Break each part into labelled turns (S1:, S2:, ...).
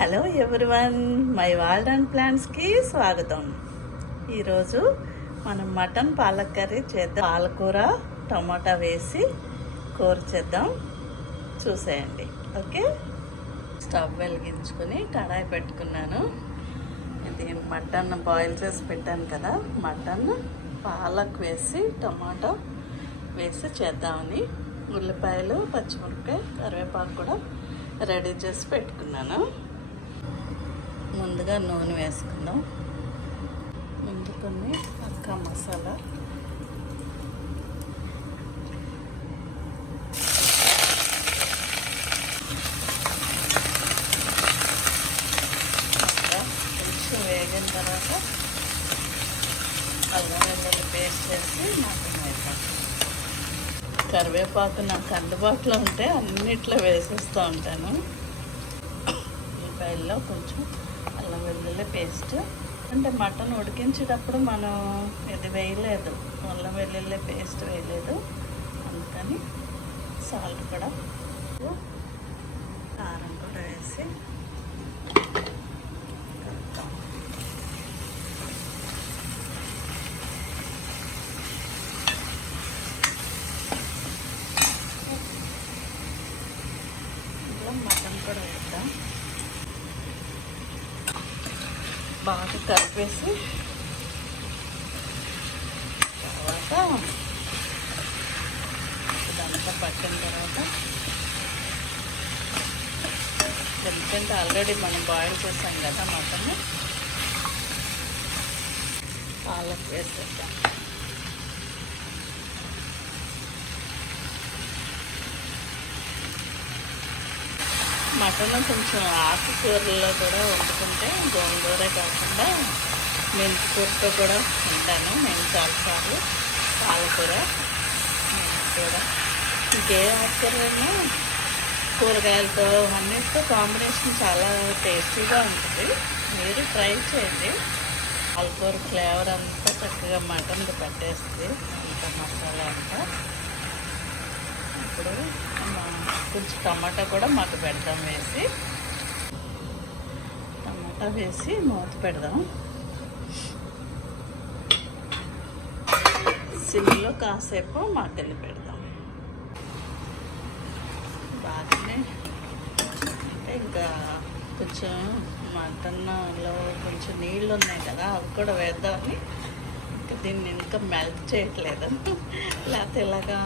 S1: Hello everyone my world and ప్లాన్స్కి స్వాగతం. ఈరోజు మనం మటన్ పాలక్ కర్రీ చేద్దాం. పాలకూర టమాటా వేసి కూర చేద్దాం. చూసేయండి. ఓకే? స్టవ్ వెలిగించుకొని కడాయి పెట్టుకున్నాను. ఇది మటన్ బాయిల్ చేసి పెట్టాను కదా. మటన్ పాలక్ వేసి టమాటా వేసి చేద్దామని ఉల్లిపాయలు పచ్చిమిరపకాయ కరివేపాకు కూడా రెడీ చేసి పెట్టుకున్నాను. ముందుగా నూనె వేసుకుందాం. ముందు కొన్ని అక్క మసాలా. అక్క కొంచెం వేగిన తర్వాత అల్లం వెల్లుల్లి పేస్ట్ చేసి మటన్ వేద్దాం కరివేపాకు నాకు అందుబాటులో ఉంటే అన్నిట్లో వేసేస్తూ ఉంటాను. ఉల్లిపాయల్లో కొంచెం అల్లం వెల్లుల్లి పేస్ట్. అంటే మటన్ ఉడికించేటప్పుడు మనం ఇది వేయలేదు. అల్లం వెల్లుల్లి పేస్ట్ వేయలేదు. అందుకని సాల్ట్ కూడా. కారం కూడా వేసి కలుపుతాం. ఇందులో మటన్ కూడా వేద్దాం బాగా కలిపేసి తర్వాత ఇదంతా పట్టిన తర్వాత ఎందుకంటే ఆల్రెడీ మనం బాయిల్ చేసాం కదా మటన్ పాలకు వేసేద్దాం. మటన్ కొంచెం ఆకుకూరలో కూడా వండుకుంటే గోంగూర కాకుండా మెంతికూరతో కూడా ఉంటాను నేను చాలాసార్లు పాలకూర కూడా ఇంకే ఆకుకూరను కూరగాయలతో అన్నిటితో కాంబినేషన్ చాలా టేస్టీగా ఉంటుంది. మీరు ట్రై చేయండి. పాలకూర ఫ్లేవర్ అంతా చక్కగా మటన్కి పట్టేస్తుంది. ఇంకా మసాలా అంతా. ఇప్పుడు కొంచెం టమాటా కూడా మాకు పెడదాం వేసి. టమాటా వేసి మూత పెడదాం. సిమ్లో కాసేపు మాకెళ్ళి పెడదాం. బాగానే ఇంకా కొంచెం మటన్లో కొంచెం నీళ్ళు ఉన్నాయి కదా అవి కూడా వేద్దామని. ఇంకా దీన్ని ఇంకా మెల్ట్ చేయట్లేదు. లేకపోతే ఇలాగా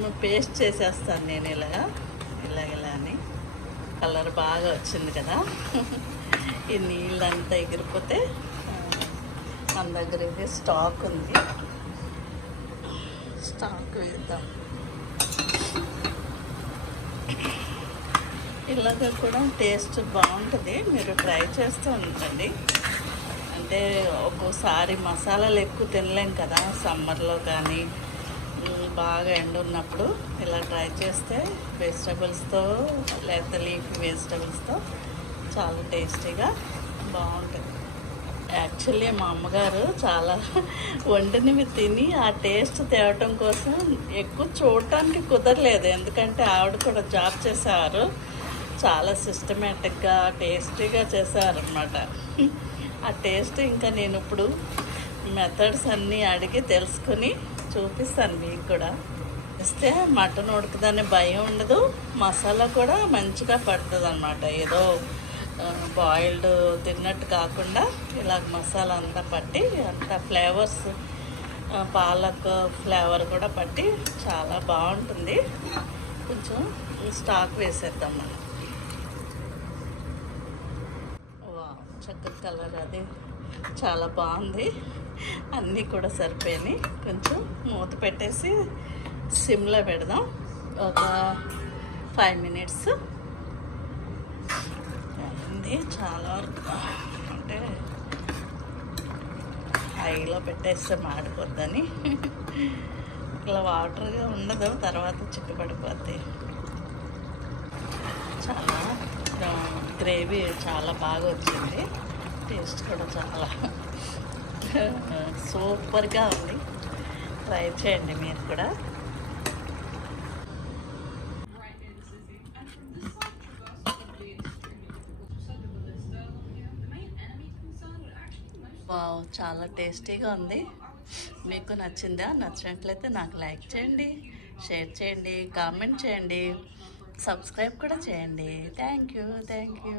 S1: పేస్ట్ చేసేస్తాను నేను ఇలాగా ఇలాగ ఇలా అని. కలర్ బాగా వచ్చింది కదా. ఈ నీళ్ళంతా ఎగిరిపోతే మన దగ్గర ఇది స్టాక్ ఉంది. స్టాక్ వేద్దాం. ఇలాగ కూడా టేస్ట్ బాగుంటుంది. మీరు ట్రై చేస్తూ ఉండండి. అంటే ఒక్కోసారి మసాలాలు ఎక్కువ తినలేం కదా. సమ్మర్లో కానీ బాగా ఎండ ఉన్నప్పుడు ఇలా ట్రై చేస్తే వెజిటబుల్స్తో లేకపోతే లీఫీ వెజిటబుల్స్తో చాలా టేస్టీగా బాగుంటుంది. యాక్చువల్లీ మా అమ్మగారు చాలా వండినవి తిని ఆ టేస్ట్ తేవటం కోసం ఎక్కువ చూడటానికి కుదరలేదు. ఎందుకంటే ఆవిడ కూడా జాబ్ చేసేవారు. చాలా సిస్టమేటిక్గా టేస్టీగా చేసేవారనమాట ఆ టేస్ట్ ఇంకా నేను ఇప్పుడు మెథడ్స్ అన్నీ అడిగి తెలుసుకుని చూపిస్తాను మీకు కూడా. ఇస్తే మటన్ ఉడకదనే భయం ఉండదు. మసాలా కూడా మంచిగా పడుతుంది అనమాట ఏదో బాయిల్డ్ తిన్నట్టు కాకుండా ఇలాగ మసాలా అంతా పట్టి అంత ఫ్లేవర్స్ పాలక్ ఫ్లేవర్ కూడా పట్టి చాలా బాగుంటుంది. కొంచెం స్టాక్ వేసేద్దాం మనం. వావ్, చక్కటి కలర్ అది. చాలా బాగుంది. అన్నీ కూడా సరిపోయినాయి. కొంచెం మూత పెట్టేసి సిమ్లో పెడదాం. ఒక ఫైవ్ మినిట్స్. అయింది చాలా వరకు. అంటే హైలో పెట్టేస్తే మాడిపోద్దని. ఇలా వాటర్గా ఉండదు తర్వాత చిక్కుపడిపోద్ది చాలా గ్రేవీ చాలా బాగా వచ్చింది. టేస్ట్ కూడా చాలా సూపర్గా ఉంది. ట్రై చేయండి మీరు కూడా. వావ్ చాలా టేస్టీగా ఉంది. మీకు నచ్చిందా? నచ్చినట్లయితే నాకు లైక్ చేయండి షేర్ చేయండి కామెంట్ చేయండి సబ్స్క్రైబ్ కూడా చేయండి. Thank you thank you.